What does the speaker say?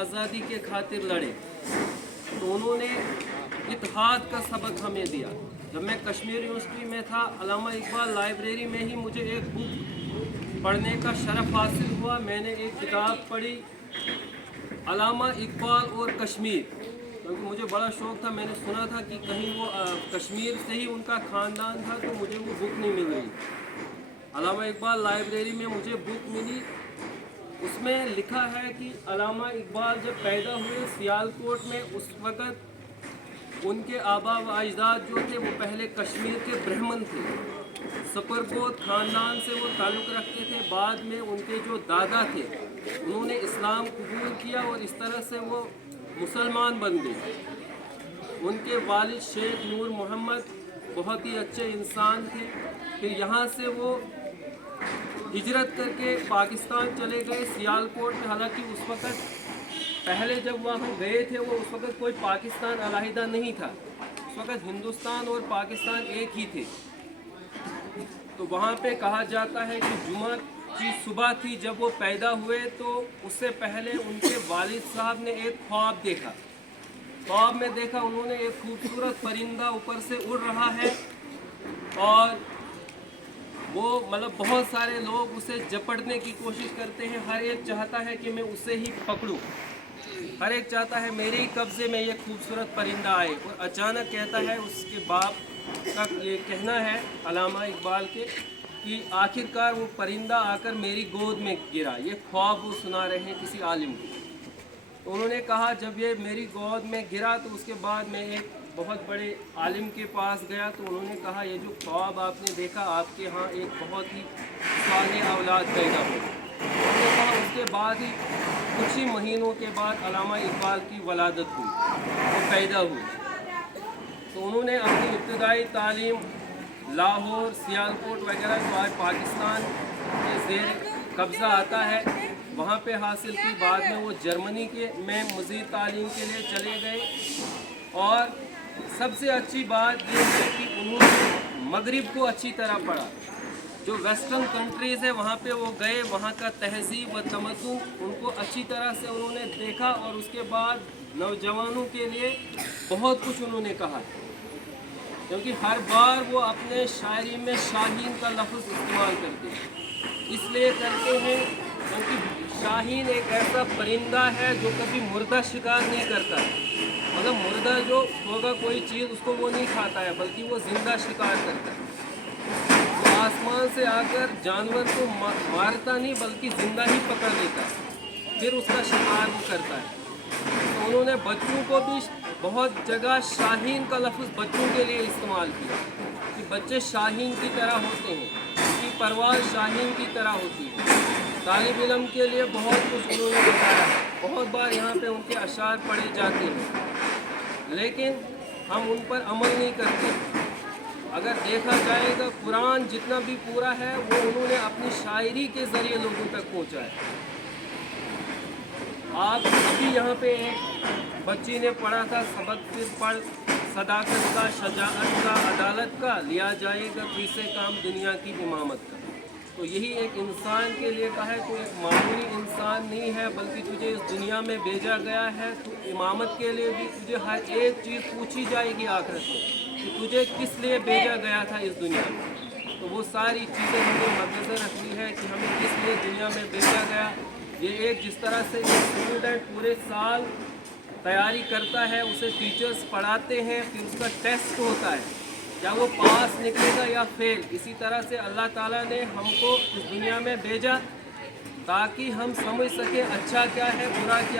आज़ादी के खातिर लड़े, तो उन्होंने इत्तेहाद का सबक हमें दिया। जब मैं कश्मीर यूनिवर्सिटी में था, अल्लामा इकबाल लाइब्रेरी में ही मुझे एक बुक पढ़ने का शरफ़ हासिल हुआ। मैंने एक किताब पढ़ी, अल्लामा इकबाल और कश्मीर, क्योंकि मुझे बड़ा शौक़ था। मैंने सुना था कि कहीं वो कश्मीर से ही उनका ख़ानदान था, तो मुझे वो बुक नहीं मिल रही। अल्लामा इकबाल लाइब्रेरी में मुझे बुक मिली। उसमें लिखा है कि अल्लामा इकबाल जब पैदा हुए सियालकोट में, उस वक़्त उनके आबा व अजदाद जो थे वो पहले कश्मीर के ब्राह्मण थे, सकरगोद ख़ानदान से वो ताल्लुक़ रखते थे। बाद में उनके जो दादा थे उन्होंने इस्लाम कबूल किया और इस तरह से वो मुसलमान बन गए। उनके वालिद शेख नूर मोहम्मद बहुत ही अच्छे इंसान थे। फिर यहाँ से वो हिजरत करके पाकिस्तान चले गए, सियालकोट में। हालांकि उस वक़्त पहले जब वहाँ गए थे वो उस वक़्त कोई पाकिस्तान अलहदा नहीं था, उस वक़्त हिंदुस्तान और पाकिस्तान एक ही थे। तो वहाँ पे कहा जाता है कि जुमा की सुबह थी जब वो पैदा हुए, तो उससे पहले उनके वालिद साहब ने एक ख्वाब देखा। ख्वाब में देखा उन्होंने एक खूबसूरत परिंदा ऊपर से उड़ रहा है और वो बहुत सारे लोग उसे झपटने की कोशिश करते हैं। हर एक चाहता है कि मैं उसे ही पकड़ूं, हर एक चाहता है मेरे ही कब्ज़े में ये खूबसूरत परिंदा आए। और अचानक कहता है, उसके बाप का ये कहना है अल्लामा इकबाल के, कि आखिरकार वो परिंदा आकर मेरी गोद में गिरा। ये ख्वाब वो सुना रहे हैं किसी आलिम को। तो उन्होंने कहा जब ये मेरी गोद में गिरा तो उसके बाद मैं एक बहुत बड़े आलिम के पास गया। तो उन्होंने कहा ये जो ख्वाब आपने देखा, आपके यहाँ एक बहुत ही सालेह औलाद पैदा हुई। उन्होंने कहा उसके बाद ही कुछ ही महीनों के बाद अल्लामा इकबाल की वलादत हुई, वो पैदा हुई। तो उन्होंने अपनी इब्तदाई तालीम लाहौर, सियालकोट वगैरह जो आज पाकिस्तान के ज़ेर कब्ज़ा आता है वहाँ पे हासिल की। बाद में वो जर्मनी में मज़ीद तालीम के लिए चले गए। और सबसे अच्छी बात ये है कि उन्होंने मगरिब को अच्छी तरह पढ़ा। जो वेस्टर्न कंट्रीज़ है वहाँ पे वो गए, वहाँ का तहज़ीब व तमद्दुन उनको अच्छी तरह से उन्होंने देखा। और उसके बाद नौजवानों के लिए बहुत कुछ उन्होंने कहा, क्योंकि हर बार वो अपने शायरी में शाहीन का लफ्ज़ इस्तेमाल करते हैं। इसलिए करते हैं क्योंकि शाहीन एक ऐसा परिंदा है जो कभी मुर्दा शिकार नहीं करता। मुर्दा जो होगा कोई चीज़ उसको वो नहीं खाता है, बल्कि वो ज़िंदा शिकार करता है। वो आसमान से आकर जानवर को मारता नहीं बल्कि ज़िंदा ही पकड़ लेता है, फिर उसका शिकार वो करता है। तो उन्होंने बच्चों को भी बहुत जगह शाहीन का लफ्ज़ बच्चों के लिए इस्तेमाल किया कि बच्चे शाहीन की तरह होते हैं, उनकी परवाज़ शाहीन की तरह होती है। तालिब इल्म के लिए बहुत कुछ उन्होंने बताया। बहुत बार यहाँ पे उनके अशार पढ़े जाते हैं, लेकिन हम उन पर अमल नहीं करते। अगर देखा जाएगा कुरान जितना भी पूरा है वो उन्होंने अपनी शायरी के ज़रिए लोगों तक पहुँचाया। आप अभी यहाँ पे एक बच्ची ने पढ़ा था सबक, फिर पढ़ सदाकत का, शजाअत का, अदालत का, लिया जाएगा फिर से काम दुनिया की इमामत का। तो यही एक इंसान के लिए कहा है, तो एक मामूली इंसान नहीं है बल्कि तुझे इस दुनिया में भेजा गया है। तो इमामत के लिए भी तुझे हर एक चीज़ पूछी जाएगी आखिरत में कि तुझे किस लिए भेजा गया था इस दुनिया में। तो वो सारी चीज़ें हमें मद्देनज़र रखनी है कि हमें किस लिए दुनिया में भेजा गया। ये एक जिस तरह से एक स्टूडेंट पूरे साल तैयारी करता है, उसे टीचर्स पढ़ाते हैं, फिर उसका टेस्ट होता है, क्या वो पास निकलेगा या फेल। इसी तरह से अल्लाह ताला ने हमको इस दुनिया में भेजा ताकि हम समझ सकें अच्छा क्या है, बुरा क्या